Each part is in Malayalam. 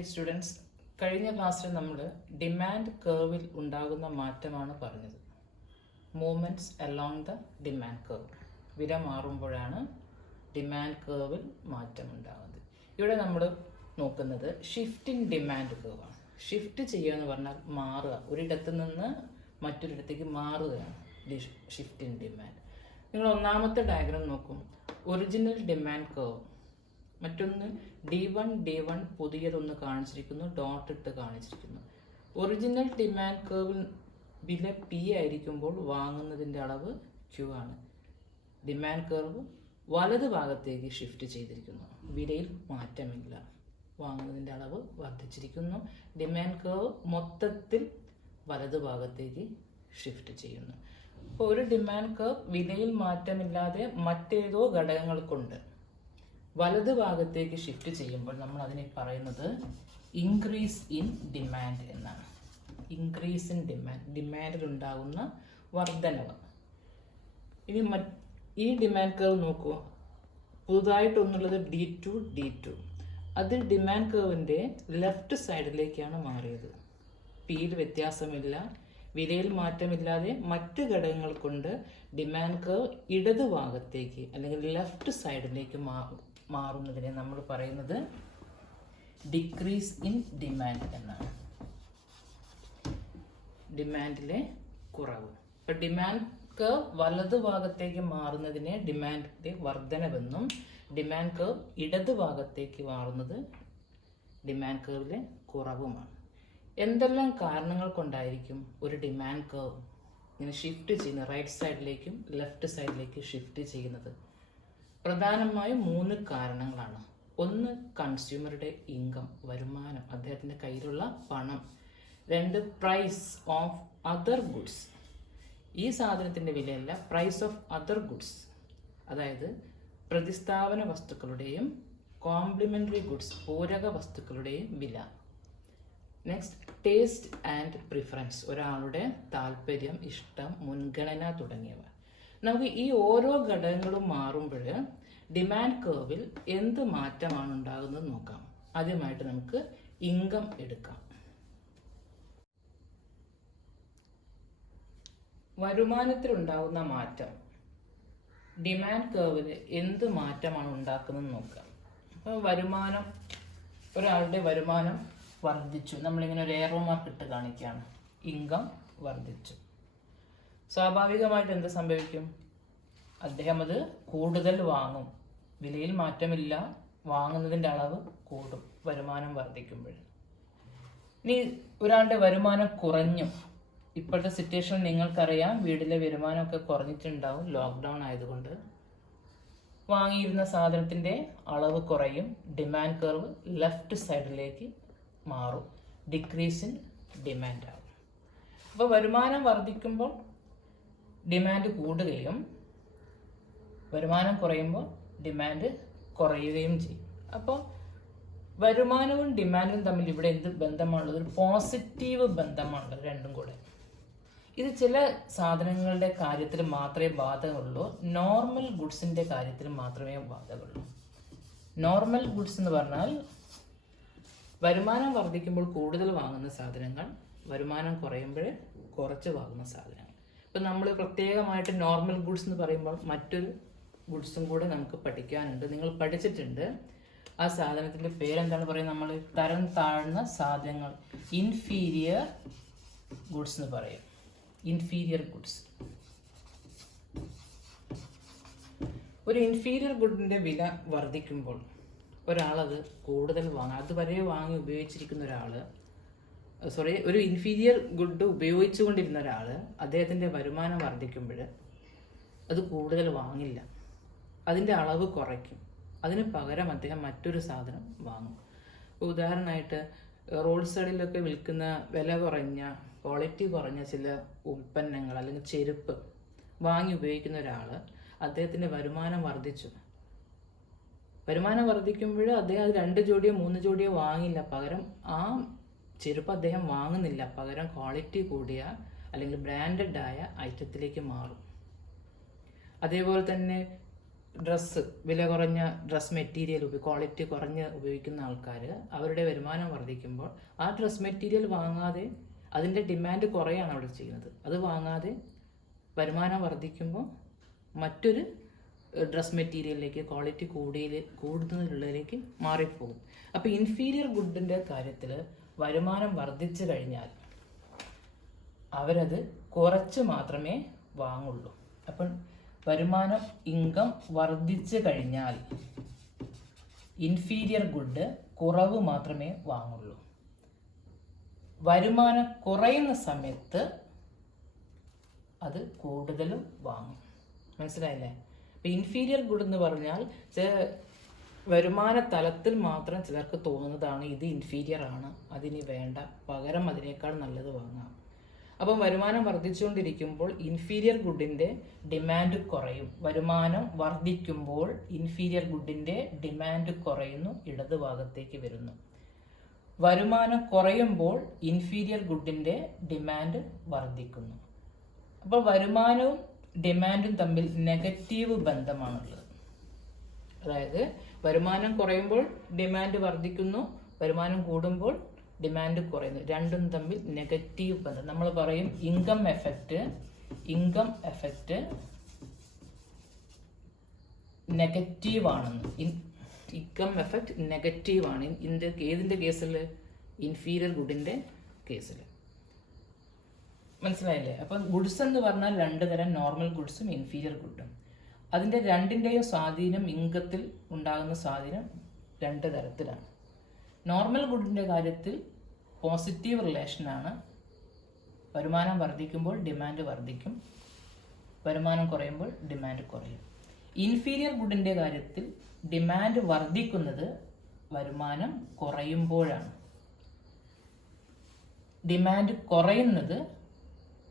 ഓക്കെ സ്റ്റുഡൻസ്, കഴിഞ്ഞ ക്ലാസ്സിൽ നമ്മൾ ഡിമാൻഡ് കേർവിൽ ഉണ്ടാകുന്ന മാറ്റമാണ് പറഞ്ഞത്. Movements along the demand curve, വില മാറുമ്പോഴാണ് ഡിമാൻഡ് കേർവിൽ മാറ്റം ഉണ്ടാകുന്നത്. ഇവിടെ നമ്മൾ നോക്കുന്നത് ഷിഫ്റ്റ് ഇൻ ഡിമാൻഡ് കേർവാണ്. ഷിഫ്റ്റ് ചെയ്യുക എന്ന് പറഞ്ഞാൽ മാറുക, ഒരിടത്ത് നിന്ന് മറ്റൊരിടത്തേക്ക് മാറുകയാണ് ഷിഫ്റ്റ് ഇൻ ഡിമാൻഡ്. നിങ്ങൾ ഒന്നാമത്തെ ഡയഗ്രാം നോക്കും, ഒറിജിനൽ ഡിമാൻഡ് കേർവ്. മറ്റൊന്ന് D1 പുതിയതൊന്ന് കാണിച്ചിരിക്കുന്നു, ഡോട്ട് ഇട്ട് കാണിച്ചിരിക്കുന്നു. ഒറിജിനൽ ഡിമാൻഡ് കേർവിൽ വില P ആയിരിക്കുമ്പോൾ വാങ്ങുന്നതിൻ്റെ അളവ് Q ആണ്. ഡിമാൻഡ് കേർവ് വലത് ഭാഗത്തേക്ക് ഷിഫ്റ്റ് ചെയ്തിരിക്കുന്നു, വിലയിൽ മാറ്റമില്ല, വാങ്ങുന്നതിൻ്റെ അളവ് വർദ്ധിച്ചിരിക്കുന്നു. ഡിമാൻഡ് കേർവ് മൊത്തത്തിൽ വലത് ഭാഗത്തേക്ക് ഷിഫ്റ്റ് ചെയ്യുന്നു. അപ്പോൾ ഒരു ഡിമാൻഡ് കേർവ് വിലയിൽ മാറ്റമില്ലാതെ മറ്റേതോ ഘടകങ്ങൾ കൊണ്ട് വലത് ഭാഗത്തേക്ക് ഷിഫ്റ്റ് ചെയ്യുമ്പോൾ നമ്മൾ അതിനെ പറയുന്നത് ഇൻക്രീസ് ഇൻ ഡിമാൻഡ് എന്നാണ്. ഇൻക്രീസ് ഇൻ ഡിമാൻഡ്, ഡിമാൻഡിൽ ഉണ്ടാകുന്ന വർധനവ്. ഇനി ഈ ഡിമാൻഡ് കർവ് നോക്കൂ, പുതുതായിട്ടൊന്നുള്ളത് D2. അത് ഡിമാൻഡ് കർവിൻ്റെ ലെഫ്റ്റ് സൈഡിലേക്കാണ് മാറിയത്. പിയിൽ വ്യത്യാസമില്ല, വിലയിൽ മാറ്റമില്ലാതെ മറ്റ് ഘടകങ്ങൾ കൊണ്ട് ഡിമാൻഡ് കർവ് ഇടത് ഭാഗത്തേക്ക് അല്ലെങ്കിൽ ലെഫ്റ്റ് സൈഡിലേക്ക് മാറുന്നതിനെ നമ്മൾ പറയുന്നത് ഡിക്രീസ് ഇൻ ഡിമാൻഡ് എന്നാണ്. ഡിമാൻഡിലെ കുറവ്. ഇപ്പം ഡിമാൻഡ് കർവ് വലത് ഭാഗത്തേക്ക് മാറുന്നതിനെ ഡിമാൻഡിൻ്റെ വർധനവെന്നും, ഡിമാൻഡ് കർവ് ഇടത് ഭാഗത്തേക്ക് മാറുന്നത് ഡിമാൻഡ് കർവിലെ കുറവുമാണ്. എന്തെല്ലാം കാരണങ്ങൾ കൊണ്ടായിരിക്കും ഒരു ഡിമാൻഡ് കർവ് ഇങ്ങനെ ഷിഫ്റ്റ് ചെയ്യുന്നത്, റൈറ്റ് സൈഡിലേക്കും ലെഫ്റ്റ് സൈഡിലേക്കും ഷിഫ്റ്റ് ചെയ്യുന്നത്? പ്രധാനമായും 3 കാരണങ്ങളാണ്. ഒന്ന്, കൺസ്യൂമറുടെ ഇൻകം, വരുമാനം, അദ്ദേഹത്തിൻ്റെ കയ്യിലുള്ള പണം. 2, പ്രൈസ് ഓഫ് അതർ ഗുഡ്സ്, ഈ സാധനത്തിൻ്റെ വിലയല്ല, പ്രൈസ് ഓഫ് അതർ ഗുഡ്സ്, അതായത് പ്രതിസ്ഥാപന വസ്തുക്കളുടെയും കോംപ്ലിമെൻ്ററി ഗുഡ്സ്, പൂരക വസ്തുക്കളുടെയും വില. നെക്സ്റ്റ്, ടേസ്റ്റ് ആൻഡ് പ്രിഫറൻസ്, ഒരാളുടെ താല്പര്യം, ഇഷ്ടം, മുൻഗണന തുടങ്ങിയവ. നമുക്ക് ഈ ഓരോ ഘടകങ്ങളും മാറുമ്പോൾ ഡിമാൻഡ് കർവിൽ എന്ത് മാറ്റമാണ് ഉണ്ടാകുന്നത് നോക്കാം. ആദ്യമായിട്ട് നമുക്ക് ഇൻകം എടുക്കാം. വരുമാനത്തിലുണ്ടാകുന്ന മാറ്റം ഡിമാൻഡ് കർവിൽ എന്ത് മാറ്റമാണ് ഉണ്ടാക്കുന്നത് നോക്കാം. അപ്പോൾ ഒരാളുടെ വരുമാനം വർദ്ധിച്ചു, നമ്മളിങ്ങനെ ഒരു ഏറോ മാർക്ക് ഇട്ട് കാണിക്കുകയാണ്, ഇൻകം വർദ്ധിച്ചു. സ്വാഭാവികമായിട്ട് എന്ത് സംഭവിക്കും? അദ്ദേഹം അത് കൂടുതൽ വാങ്ങും, വിലയിൽ മാറ്റമില്ല, വാങ്ങുന്നതിൻ്റെ അളവ് കൂടും വരുമാനം വർദ്ധിക്കുമ്പോൾ. ഇനി ഒരാളുടെ വരുമാനം കുറഞ്ഞു, ഇപ്പോഴത്തെ സിറ്റുവേഷൻ നിങ്ങൾക്കറിയാം, വീട്ടിലെ വരുമാനമൊക്കെ കുറഞ്ഞിട്ടുണ്ടാവും, ലോക്ക്ഡൗൺ ആയതുകൊണ്ട്. വാങ്ങിയിരുന്ന സാധനത്തിൻ്റെ അളവ് കുറയും, ഡിമാൻഡ് കർവ് ലെഫ്റ്റ് സൈഡിലേക്ക് മാറും, ഡിക്രീസ് ഇൻ ഡിമാൻഡ് ആകും. അപ്പോൾ വരുമാനം വർദ്ധിക്കുമ്പോൾ ഡിമാൻഡ് കൂടുകയും വരുമാനം കുറയുമ്പോൾ ഡിമാൻഡ് കുറയുകയും ചെയ്യും. അപ്പോൾ വരുമാനവും ഡിമാൻഡും തമ്മിൽ ഇവിടെ എന്ത് ബന്ധമാണുള്ളത്? ഒരു പോസിറ്റീവ് ബന്ധമാണുള്ളത് രണ്ടും കൂടെ. ഇത് ചില സാധനങ്ങളുടെ കാര്യത്തിൽ മാത്രമേ ബാധകമുള്ളൂ, നോർമൽ ഗുഡ്സിൻ്റെ കാര്യത്തിൽ മാത്രമേ ബാധകമുള്ളൂ. നോർമൽ ഗുഡ്സ് എന്ന് പറഞ്ഞാൽ വരുമാനം വർദ്ധിക്കുമ്പോൾ കൂടുതൽ വാങ്ങുന്ന സാധനങ്ങൾ, വരുമാനം കുറയുമ്പോൾ കുറച്ച് വാങ്ങുന്ന സാധനങ്ങൾ. ഇപ്പം നമ്മൾ പ്രത്യേകമായിട്ട് നോർമൽ ഗുഡ്സ് എന്ന് പറയുമ്പോൾ മറ്റൊരു ഗുഡ്സും കൂടെ നമുക്ക് പഠിക്കാനുണ്ട്. നിങ്ങൾ പഠിച്ചിട്ടുണ്ട്, ആ സാധനത്തിൻ്റെ പേരെന്താണ് പറയുന്നത്? നമ്മൾ തരം താഴ്ന്ന സാധനങ്ങൾ, ഇൻഫീരിയർ ഗുഡ്സ് എന്ന് പറയും. Inferior goods. ഒരു ഇൻഫീരിയർ ഗുഡിൻ്റെ വില വർദ്ധിക്കുമ്പോൾ ഒരാളത് കൂടുതൽ വാങ്ങും. അതുവരെ വാങ്ങി ഉപയോഗിച്ചിരിക്കുന്ന ഒരു ഇൻഫീരിയർ ഗുഡ് ഉപയോഗിച്ചുകൊണ്ടിരുന്ന ഒരാൾ, അദ്ദേഹത്തിൻ്റെ വരുമാനം വർദ്ധിക്കുമ്പോൾ അത് കൂടുതൽ വാങ്ങില്ല, അതിൻ്റെ അളവ് കുറയ്ക്കും. അതിന് പകരം അദ്ദേഹം മറ്റൊരു സാധനം വാങ്ങും. ഉദാഹരണമായിട്ട് റോഡ് സൈഡിലൊക്കെ വിൽക്കുന്ന വില കുറഞ്ഞ, ക്വാളിറ്റി കുറഞ്ഞ ചില ഉൽപ്പന്നങ്ങൾ അല്ലെങ്കിൽ ചെരുപ്പ് വാങ്ങി ഉപയോഗിക്കുന്ന ഒരാൾ, അദ്ദേഹത്തിൻ്റെ വരുമാനം വർദ്ധിച്ചു. വരുമാനം വർദ്ധിക്കുമ്പോൾ അദ്ദേഹം അത് 2 ജോഡിയോ 3 ജോഡിയോ വാങ്ങില്ല, പകരം ആ ചെരുപ്പ് അദ്ദേഹം വാങ്ങുന്നില്ല, പകരം ക്വാളിറ്റി കൂടിയ അല്ലെങ്കിൽ ബ്രാൻഡഡ് ആയ ഐറ്റത്തിലേക്ക് മാറും. അതേപോലെ തന്നെ ഡ്രസ്സ്, വില കുറഞ്ഞ ഡ്രസ് മെറ്റീരിയൽ ക്വാളിറ്റി കുറഞ്ഞ് ഉപയോഗിക്കുന്ന ആൾക്കാർ അവരുടെ വരുമാനം വർദ്ധിക്കുമ്പോൾ ആ ഡ്രസ് മെറ്റീരിയൽ വാങ്ങാതെ അതിൻ്റെ ഡിമാൻഡ് കുറയാണ് അവിടെ ചെയ്യുന്നത്. അത് വാങ്ങാതെ വരുമാനം വർദ്ധിക്കുമ്പോൾ മറ്റൊരു ഡ്രസ് മെറ്റീരിയലിലേക്ക് ക്വാളിറ്റി കൂടുതലുള്ളതിലേക്ക് മാറിപ്പോകും. അപ്പോൾ ഇൻഫീരിയർ ഗുഡിൻ്റെ കാര്യത്തിൽ വരുമാനം വർദ്ധിച്ചു കഴിഞ്ഞാൽ അവരത് കുറച്ച് മാത്രമേ വാങ്ങുള്ളൂ. അപ്പം വരുമാനം ഇൻകം വർദ്ധിച്ചു കഴിഞ്ഞാൽ ഇൻഫീരിയർ ഗുഡ് കുറവ് മാത്രമേ വാങ്ങുള്ളൂ. വരുമാനം കുറയുന്ന സമയത്ത് അത് കൂടുതലും വാങ്ങും. മനസ്സിലായില്ലേ? ഇപ്പം ഇൻഫീരിയർ ഗുഡ് എന്ന് പറഞ്ഞാൽ വരുമാന തലത്തിൽ മാത്രം ചിലർക്ക് തോന്നുന്നതാണ് ഇത് ഇൻഫീരിയർ ആണ്, അതിന് വേണ്ട, പകരം അതിനേക്കാൾ നല്ലത് വാങ്ങാം. അപ്പം വരുമാനം വർദ്ധിച്ചുകൊണ്ടിരിക്കുമ്പോൾ ഇൻഫീരിയർ ഗുഡിൻ്റെ ഡിമാൻഡ് കുറയും. വരുമാനം വർദ്ധിക്കുമ്പോൾ ഇൻഫീരിയർ ഗുഡിൻ്റെ ഡിമാൻഡ് കുറയുന്നു, ഇടതുഭാഗത്തേക്ക് വരുന്നു. വരുമാനം കുറയുമ്പോൾ ഇൻഫീരിയർ ഗുഡിൻ്റെ ഡിമാൻഡ് വർദ്ധിക്കുന്നു. അപ്പോൾ വരുമാനവും ഡിമാൻഡും തമ്മിൽ നെഗറ്റീവ് ബന്ധമാണുള്ളത്. അതായത് വരുമാനം കുറയുമ്പോൾ ഡിമാൻഡ് വർദ്ധിക്കുന്നു, വരുമാനം കൂടുമ്പോൾ ഡിമാൻഡ് കുറയുന്നു. രണ്ടും തമ്മിൽ നെഗറ്റീവ് ബന്ധം. നമ്മൾ പറയും ഇൻകം എഫക്റ്റ് നെഗറ്റീവ് ആണെന്ന്. ഇൻകം എഫക്റ്റ് നെഗറ്റീവ് ആണ് ഏതിൻ്റെ കേസിൽ? ഇൻഫീരിയർ ഗുഡിൻ്റെ കേസിൽ. മനസ്സിലായില്ലേ? അപ്പം ഗുഡ്സ് എന്ന് പറഞ്ഞാൽ രണ്ട് തരം, നോർമൽ ഗുഡ്സും ഇൻഫീരിയർ ഗുഡും. അതിൻ്റെ രണ്ടിൻ്റെയും സ്വാധീനം, ഇൻകത്തിൽ ഉണ്ടാകുന്ന സ്വാധീനം രണ്ട് തരത്തിലാണ്. നോർമൽ ഗുഡിൻ്റെ കാര്യത്തിൽ പോസിറ്റീവ് റിലേഷനാണ്. വരുമാനം വർദ്ധിക്കുമ്പോൾ ഡിമാൻഡ് വർദ്ധിക്കും, വരുമാനം കുറയുമ്പോൾ ഡിമാൻഡ് കുറയും. ഇൻഫീരിയർ ഗുഡിൻ്റെ കാര്യത്തിൽ ഡിമാൻഡ് വർദ്ധിക്കുന്നത് വരുമാനം കുറയുമ്പോഴാണ്, ഡിമാൻഡ് കുറയുന്നത്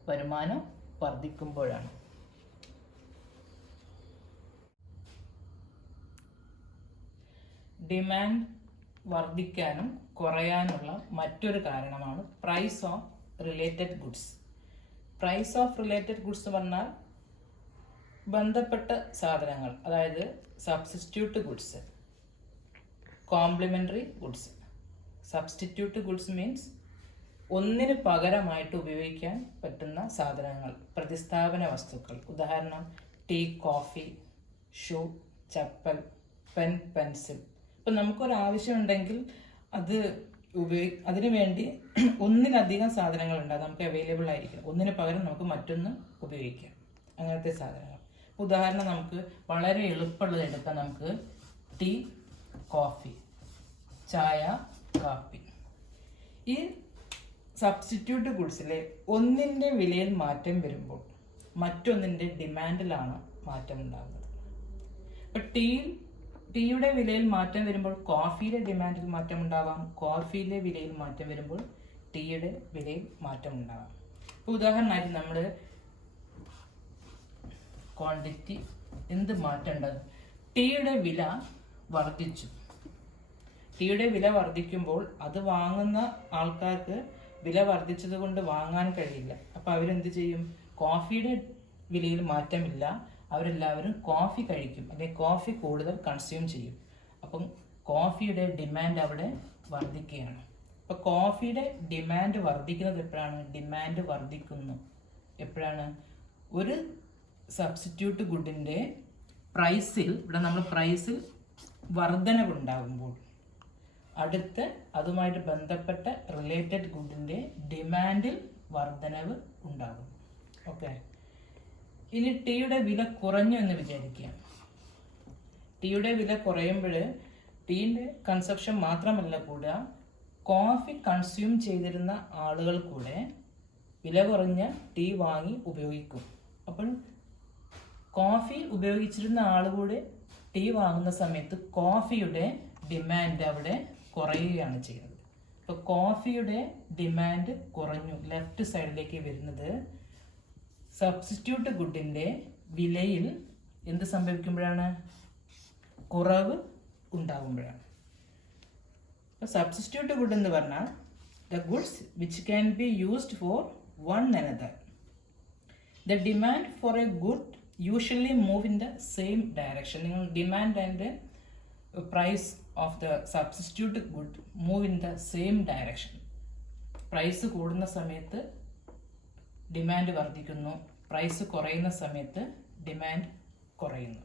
വരുമാനം വർദ്ധിക്കുമ്പോഴാണ്. ഡിമാൻഡ് വർദ്ധിക്കാനും കുറയാനുള്ള മറ്റൊരു കാരണമാണ് price of related goods. Price of related goods എന്ന് പറഞ്ഞാൽ ബന്ധപ്പെട്ട സാധനങ്ങൾ, അതായത് substitute goods, complementary goods. Substitute goods means ഒന്നിന് പകരമായിട്ട് ഉപയോഗിക്കാൻ പറ്റുന്ന സാധനങ്ങൾ, പ്രതിസ്ഥാപന വസ്തുക്കൾ. ഉദാഹരണം tea, coffee, shoe, chappal, pen, pencil. ഇപ്പം നമുക്കൊരാവശ്യമുണ്ടെങ്കിൽ അതിനു വേണ്ടി ഒന്നിലധികം സാധനങ്ങളുണ്ട്, അത് നമുക്ക് അവൈലബിൾ ആയിരിക്കും. ഒന്നിന് പകരം നമുക്ക് മറ്റൊന്ന് ഉപയോഗിക്കാം, അങ്ങനത്തെ സാധനങ്ങൾ. ഉദാഹരണം നമുക്ക് വളരെ എളുപ്പമുള്ളത് എടുക്കാം. നമുക്ക് ടീ, കോഫി, ചായ, കാപ്പി. ഈ സബ്സ്റ്റിറ്റ്യൂട്ട് ഗുഡ്സിലെ ഒന്നിൻ്റെ വിലയിൽ മാറ്റം വരുമ്പോൾ മറ്റൊന്നിൻ്റെ ഡിമാൻഡിലാണ് മാറ്റം ഉണ്ടാകുന്നത്. ഇപ്പം ടീയുടെ വിലയിൽ മാറ്റം വരുമ്പോൾ കോഫിയുടെ ഡിമാൻഡിൽ മാറ്റം ഉണ്ടാവാം, കോഫിയിലെ വിലയിൽ മാറ്റം വരുമ്പോൾ ടീയുടെ വിലയിൽ മാറ്റം ഉണ്ടാവാം. ഇപ്പോൾ ഉദാഹരണമായിട്ട് നമ്മൾ ക്വാണ്ടിറ്റി എന്ത് മാറ്റം ഉണ്ടാകും? ടീയുടെ വില വർദ്ധിച്ചു. ടീയുടെ വില വർദ്ധിക്കുമ്പോൾ അത് വാങ്ങുന്ന ആൾക്കാർക്ക് വില വർദ്ധിച്ചത് കൊണ്ട് വാങ്ങാൻ കഴിയില്ല. അപ്പോൾ അവരെന്ത് ചെയ്യും? കോഫിയുടെ വിലയിൽ മാറ്റമില്ല, അവരെല്ലാവരും കോഫി കഴിക്കും, അല്ലെങ്കിൽ കോഫി കൂടുതൽ കൺസ്യൂം ചെയ്യും. അപ്പം കോഫിയുടെ ഡിമാൻഡ് അവിടെ വർദ്ധിക്കുകയാണ്. അപ്പോൾ കോഫിയുടെ ഡിമാൻഡ് വർദ്ധിക്കുന്നത് എപ്പോഴാണ്? ഡിമാൻഡ് വർദ്ധിക്കുന്നു എപ്പോഴാണ്? ഒരു സബ്സ്റ്റിറ്റ്യൂട്ട് ഗുഡിൻ്റെ പ്രൈസിൽ, ഇവിടെ നമ്മൾ പ്രൈസിൽ വർധനവുണ്ടാകുമ്പോൾ അടുത്ത് അതുമായിട്ട് ബന്ധപ്പെട്ട റിലേറ്റഡ് ഗുഡിൻ്റെ ഡിമാൻഡിൽ വർധനവ് ഉണ്ടാകും. ഓക്കെ, ഇനി ടീയുടെ വില കുറഞ്ഞു എന്ന് വിചാരിക്കുക. ടീയുടെ വില കുറയുമ്പോൾ ടീൻ്റെ കൺസപ്ഷൻ മാത്രമല്ല കൂടുക, കോഫി കൺസ്യൂം ചെയ്തിരുന്ന ആളുകൾ കൂടെ വില കുറഞ്ഞ ടീ വാങ്ങി ഉപയോഗിക്കും. അപ്പോൾ കോഫി ഉപയോഗിച്ചിരുന്ന ആളുകൂടെ ടീ വാങ്ങുന്ന സമയത്ത് കോഫിയുടെ ഡിമാൻഡ് അവിടെ കുറയുകയാണ് ചെയ്യുന്നത്. ഇപ്പോൾ കോഫിയുടെ ഡിമാൻഡ് കുറഞ്ഞു, ലെഫ്റ്റ് സൈഡിലേക്ക് വരുന്നത് സബ്സ്റ്റിറ്റ്യൂട്ട് ഗുഡിൻ്റെ വിലയിൽ എന്ത് സംഭവിക്കുമ്പോഴാണ്? കുറവ് ഉണ്ടാകുമ്പോഴാണ്. അപ്പോൾ സബ്സ്റ്റിറ്റ്യൂട്ട് ഗുഡ് എന്ന് പറഞ്ഞാൽ the goods which can be used for one another. The demand for a good usually move in the same direction. നിങ്ങൾ demand and price of the substitute good move in the same direction. Price കൂടുന്ന സമയത്ത് ഡിമാൻഡ് വർദ്ധിക്കുന്നു, പ്രൈസ് കുറയുന്ന സമയത്ത് ഡിമാൻഡ് കുറയുന്നു.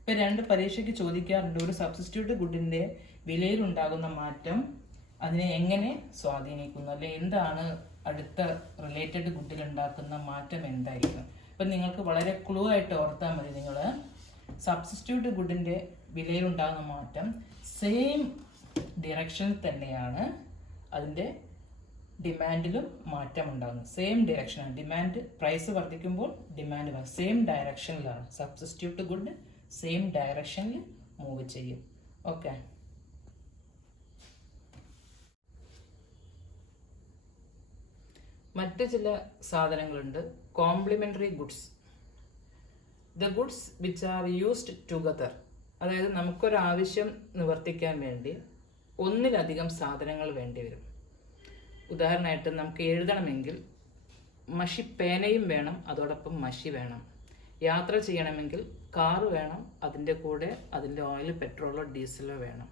ഇപ്പം രണ്ട് പരീക്ഷയ്ക്ക് ചോദിക്കാറുണ്ട്, ഒരു സബ്സ്റ്റിറ്റ്യൂട്ട് ഗുഡിൻ്റെ വിലയിലുണ്ടാകുന്ന മാറ്റം അതിനെ എങ്ങനെ സ്വാധീനിക്കുന്നു, അല്ലെ എന്താണ് അടുത്ത റിലേറ്റഡ് ഗുഡിൽ ഉണ്ടാക്കുന്ന മാറ്റം എന്തായിരിക്കും. അപ്പം നിങ്ങൾക്ക് വളരെ ക്ലൂ ആയിട്ട് ഓർത്താൽ മതി, നിങ്ങൾ സബ്സ്റ്റിറ്റ്യൂട്ട് ഗുഡിൻ്റെ വിലയിലുണ്ടാകുന്ന മാറ്റം സെയിം ഡിറക്ഷനിൽ തന്നെയാണ് അതിൻ്റെ ഡിമാൻഡിലും മാറ്റം ഉണ്ടാകുന്നത്. സെയിം ഡയറക്ഷനാണ് ഡിമാൻഡ്, പ്രൈസ് വർദ്ധിക്കുമ്പോൾ ഡിമാൻഡ് സെയിം ഡയറക്ഷനിലാണ്. സബ്സ്റ്റിറ്റ്യൂട്ട് ഗുഡ് സെയിം ഡയറക്ഷനിൽ മൂവ് ചെയ്യും. ഓക്കെ, മറ്റ് ചില സാധനങ്ങളുണ്ട്. Complementary goods, the goods which are used together. അതായത് നമുക്കൊരാവശ്യം നിവർത്തിക്കാൻ വേണ്ടി ഒന്നിലധികം സാധനങ്ങൾ വേണ്ടി വരും. ഉദാഹരണമായിട്ട് നമുക്ക് എഴുതണമെങ്കിൽ പേനയും വേണം, അതോടൊപ്പം മഷി വേണം. യാത്ര ചെയ്യണമെങ്കിൽ കാറ് വേണം, അതിൻ്റെ കൂടെ അതിൻ്റെ ഓയിൽ പെട്രോളോ ഡീസലോ വേണം.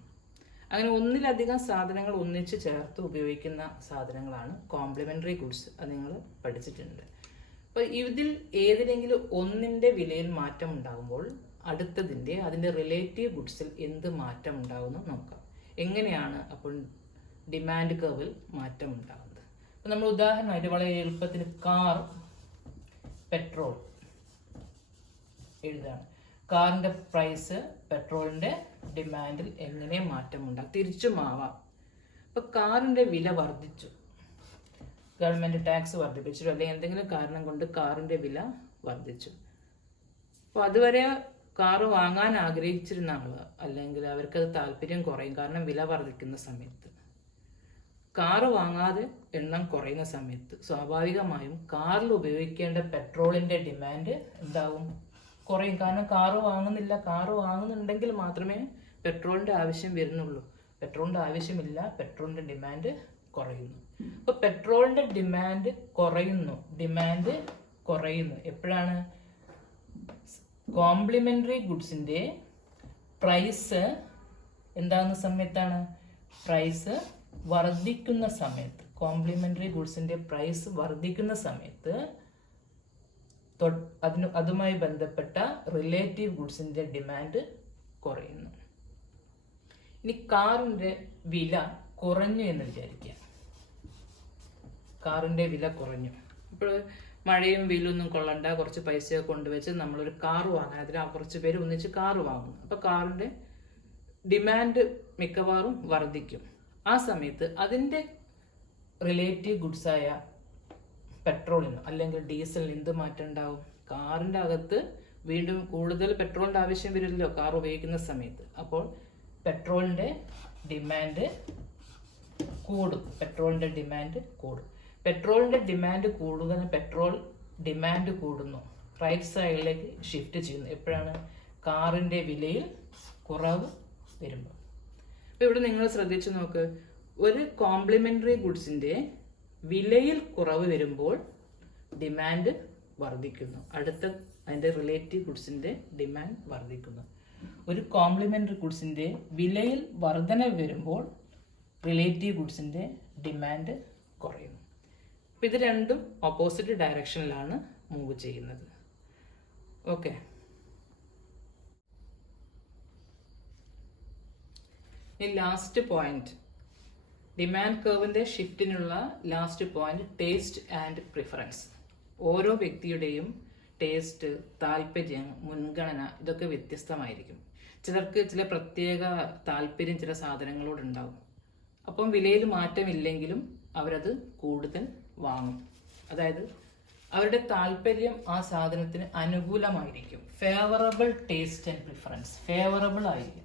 അങ്ങനെ ഒന്നിലധികം സാധനങ്ങൾ ഒന്നിച്ച് ചേർത്ത് ഉപയോഗിക്കുന്ന സാധനങ്ങളാണ് കോംപ്ലിമെൻ്ററി ഗുഡ്സ്. അത് നിങ്ങൾ പഠിച്ചിട്ടുണ്ട്. അപ്പോൾ ഇതിൽ ഏതിലെങ്കിലും ഒന്നിൻ്റെ വിലയിൽ മാറ്റം ഉണ്ടാകുമ്പോൾ അടുത്തതിൻ്റെ അതിൻ്റെ റിലേറ്റീവ് ഗുഡ്സിൽ എന്ത് മാറ്റം ഉണ്ടാകുമെന്ന് നോക്കാം. എങ്ങനെയാണ് അപ്പോൾ ഡിമാൻഡ് കർവിൽ മാറ്റം ഉണ്ടാകുന്നത്. അപ്പോൾ നമ്മൾ ഉദാഹരണമായിട്ട് വളരെ എളുപ്പത്തിന് കാർ, പെട്രോൾ എഴുതാണ്. കാറിൻ്റെ പ്രൈസ് പെട്രോളിൻ്റെ ഡിമാൻഡിൽ എങ്ങനെ മാറ്റമുണ്ടാകും, തിരിച്ചും ആവാം. അപ്പോൾ കാറിൻ്റെ വില വർദ്ധിച്ചു, ഗവൺമെൻറ് ടാക്സ് വർദ്ധിപ്പിച്ചു, അല്ലെങ്കിൽ എന്തെങ്കിലും കാരണം കൊണ്ട് കാറിൻ്റെ വില വർദ്ധിച്ചു. അപ്പോൾ അതുവരെ കാറ് വാങ്ങാൻ ആഗ്രഹിച്ചിരുന്ന ആൾ അല്ലെങ്കിൽ അവർക്കത് താല്പര്യം കുറയും, കാരണം വില വർദ്ധിക്കുന്ന സമയത്ത്. കാറ് വാങ്ങാതെ എണ്ണം കുറയുന്ന സമയത്ത് സ്വാഭാവികമായും കാറിൽ ഉപയോഗിക്കേണ്ട പെട്രോളിൻ്റെ ഡിമാൻഡ് എന്താവും, കുറയും. കാരണം കാറ് വാങ്ങുന്നില്ല, കാറ് വാങ്ങുന്നുണ്ടെങ്കിൽ മാത്രമേ പെട്രോളിൻ്റെ ആവശ്യം വരുന്നുള്ളൂ. പെട്രോളിൻ്റെ ആവശ്യമില്ല, പെട്രോളിൻ്റെ ഡിമാൻഡ് കുറയുന്നു. അപ്പോൾ പെട്രോളിൻ്റെ ഡിമാൻഡ് കുറയുന്നു എപ്പോഴാണ്? കോംപ്ലിമെൻ്ററി ഗുഡ്സിൻ്റെ പ്രൈസ് എന്താകുന്ന സമയത്താണ്? പ്രൈസ് വർദ്ധിക്കുന്ന സമയത്ത്. കോംപ്ലിമെൻ്ററി ഗുഡ്സിൻ്റെ പ്രൈസ് വർദ്ധിക്കുന്ന സമയത്ത് അതുമായി ബന്ധപ്പെട്ട റിലേറ്റീവ് ഗുഡ്സിൻ്റെ ഡിമാൻഡ് കുറയുന്നു. ഇനി കാറിൻ്റെ വില കുറഞ്ഞു എന്ന് വിചാരിക്കുക. കാറിൻ്റെ വില കുറഞ്ഞു. ഇപ്പോൾ മഴയും വെയിലൊന്നും കൊള്ളണ്ട, കുറച്ച് പൈസ കൊണ്ടുവച്ച് നമ്മളൊരു കാറ് വാങ്ങാൻ, അതിൽ കുറച്ച് പേര് ഒന്നിച്ച് കാറ് വാങ്ങുന്നു. അപ്പോൾ കാറിൻ്റെ ഡിമാൻഡ് മിക്കവാറും വർദ്ധിക്കും. ആ സമയത്ത് അതിൻ്റെ റിലേറ്റീവ് ഗുഡ്സായ പെട്രോളിന് അല്ലെങ്കിൽ ഡീസലിന് എന്ത് മാറ്റം ഉണ്ടാവും? കാറിൻ്റെ അകത്ത് വീണ്ടും കൂടുതൽ പെട്രോളിൻ്റെ ആവശ്യം വരില്ലല്ലോ കാർ ഉപയോഗിക്കുന്ന സമയത്ത്. അപ്പോൾ പെട്രോളിൻ്റെ ഡിമാൻഡ് കൂടും. പെട്രോളിൻ്റെ ഡിമാൻഡ് കൂടുന്ന പെട്രോൾ ഡിമാൻഡ് കൂടുന്നു, റൈറ്റ് സൈഡിലേക്ക് ഷിഫ്റ്റ് ചെയ്യുന്നു. എപ്പോഴാണ്? കാറിൻ്റെ വിലയിൽ കുറവ് വരുമ്പോൾ. അപ്പോൾ ഇവിടെ നിങ്ങൾ ശ്രദ്ധിച്ചു നോക്ക്, ഒരു കോംപ്ലിമെൻ്ററി ഗുഡ്സിൻ്റെ വിലയിൽ കുറവ് വരുമ്പോൾ ഡിമാൻഡ് വർദ്ധിക്കുന്നു, അതിൻ്റെ റിലേറ്റീവ് ഗുഡ്സിൻ്റെ ഡിമാൻഡ് വർദ്ധിക്കുന്നു. ഒരു കോംപ്ലിമെൻ്ററി ഗുഡ്സിൻ്റെ വിലയിൽ വർധന വരുമ്പോൾ റിലേറ്റീവ് ഗുഡ്സിൻ്റെ ഡിമാൻഡ് കുറയുന്നു. അപ്പോൾ ഇത് രണ്ടും ഓപ്പോസിറ്റ് ഡയറക്ഷനിലാണ് മൂവ് ചെയ്യുന്നത്. ഓക്കെ, ഇനി ലാസ്റ്റ് പോയിന്റ്, ഡിമാൻഡ് കർവിൻ്റെ ഷിഫ്റ്റിനുള്ള last point taste and preference. ഓരോ വ്യക്തിയുടെയും ടേസ്റ്റ്, താല്പര്യം, മുൻഗണന ഇതൊക്കെ വ്യത്യസ്തമായിരിക്കും. ചിലർക്ക് ചില പ്രത്യേക താല്പര്യം ചില സാധനങ്ങളോടുണ്ടാവും. അപ്പം വിലയിൽ മാറ്റമില്ലെങ്കിലും അവരത് കൂടുതൽ വാങ്ങും. അതായത് അവരുടെ താല്പര്യം ആ സാധനത്തിന് അനുകൂലമായിരിക്കും. Favourable taste and preference, favourable ആയിരിക്കും.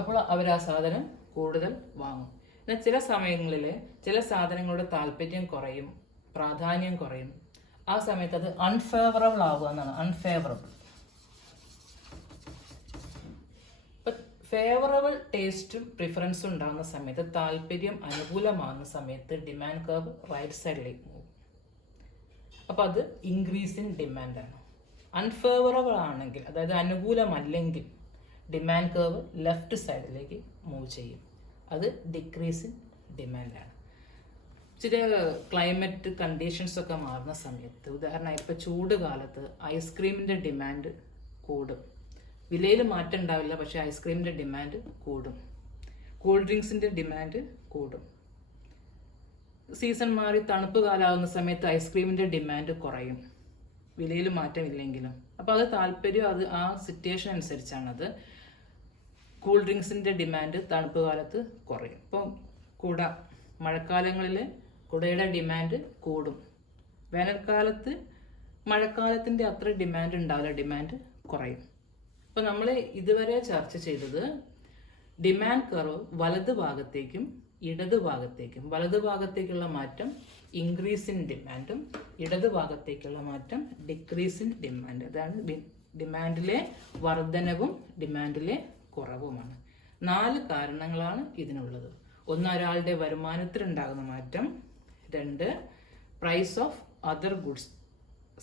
അപ്പോൾ അവർ ആ സാധനം കൂടുതൽ വാങ്ങും. എന്നാൽ ചില സമയങ്ങളിൽ ചില സാധനങ്ങളുടെ താല്പര്യം കുറയും, പ്രാധാന്യം കുറയും. ആ സമയത്ത് അത് അൺഫേവറബിൾ ആവുക എന്നാണ്. അൺഫേവറബിൾ. ഇപ്പം ഫേവറബിൾ ടേസ്റ്റും പ്രിഫറൻസും ഉണ്ടാകുന്ന സമയത്ത്, താല്പര്യം അനുകൂലമാകുന്ന സമയത്ത് ഡിമാൻഡ് കർവ് റൈറ്റ് സൈഡിലേക്ക് പോകും. അപ്പോൾ അത് ഇൻക്രീസ് ഇൻ ഡിമാൻഡാണ്. അൺഫേവറബിൾ ആണെങ്കിൽ, അതായത് അനുകൂലമല്ലെങ്കിൽ, ഡിമാൻഡ് കർവ് ലെഫ്റ്റ് സൈഡിലേക്ക് മൂവ് ചെയ്യും. അത് ഡിക്രീസ് ഇൻ ഡിമാൻഡാണ്. ചില ക്ലൈമറ്റ് കണ്ടീഷൻസ് ഒക്കെ മാറുന്ന സമയത്ത്, ഉദാഹരണമായി ഇപ്പോൾ ചൂട് കാലത്ത് ഐസ്ക്രീമിൻ്റെ ഡിമാൻഡ് കൂടും. വിലയിൽ മാറ്റം ഉണ്ടാവില്ല, പക്ഷേ ഐസ്ക്രീമിൻ്റെ ഡിമാൻഡ് കൂടും. കൂൾ ഡ്രിങ്ക്സിൻ്റെ ഡിമാൻഡ് കൂടും. സീസൺ മാറി തണുപ്പ് കാലമാകുന്ന സമയത്ത് ഐസ്ക്രീമിൻ്റെ ഡിമാൻഡ് കുറയും, വിലയിൽ മാറ്റമില്ലെങ്കിലും. അപ്പോൾ അത് താല്പര്യം, അത് ആ സിറ്റുവേഷൻ അനുസരിച്ചാണത്. കൂൾ ഡ്രിങ്ക്സിൻ്റെ ഡിമാൻഡ് തണുപ്പ് കാലത്ത് കുറയും. ഇപ്പം കുട, മഴക്കാലങ്ങളിൽ കുടയുടെ ഡിമാൻഡ് കൂടും. വേനൽക്കാലത്ത് മഴക്കാലത്തിൻ്റെ അത്ര ഡിമാൻഡ് ഉണ്ടാവില്ല, ഡിമാൻഡ് കുറയും. അപ്പോൾ നമ്മൾ ഇതുവരെ ചർച്ച ചെയ്തത് ഡിമാൻഡ് കർവ് വലത് ഭാഗത്തേക്കും ഇടത് ഭാഗത്തേക്കും. വലത് ഭാഗത്തേക്കുള്ള മാറ്റം ഇൻക്രീസ് ഇൻ ഡിമാൻഡും ഇടത് ഭാഗത്തേക്കുള്ള മാറ്റം ഡിക്രീസ് ഇൻ ഡിമാൻഡ്. അതാണ് ഡിമാൻഡിലെ വർധനവും ഡിമാൻഡിലെ കുറവുമാണ്. 4 കാരണങ്ങളാണ് ഇതിനുള്ളത്. 1, ഒരാളുടെ വരുമാനത്തിലുണ്ടാകുന്ന മാറ്റം. 2, price of other goods,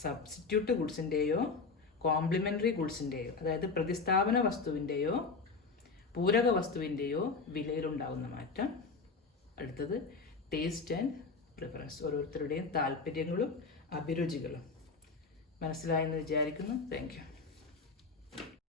substitute ഗുഡ്സിൻ്റെയോ കോംപ്ലിമെൻ്ററി ഗുഡ്സിൻ്റെയോ, അതായത് പ്രതിസ്ഥാപന വസ്തുവിൻ്റെയോ പൂരക വസ്തുവിൻ്റെയോ വിലയിലുണ്ടാകുന്ന മാറ്റം. അടുത്തത് ടേസ്റ്റ് ആൻഡ് പ്രിഫറൻസ്, ഓരോരുത്തരുടെയും താല്പര്യങ്ങളും അഭിരുചികളും. മനസ്സിലായെന്ന് വിചാരിക്കുന്നു. Thank you.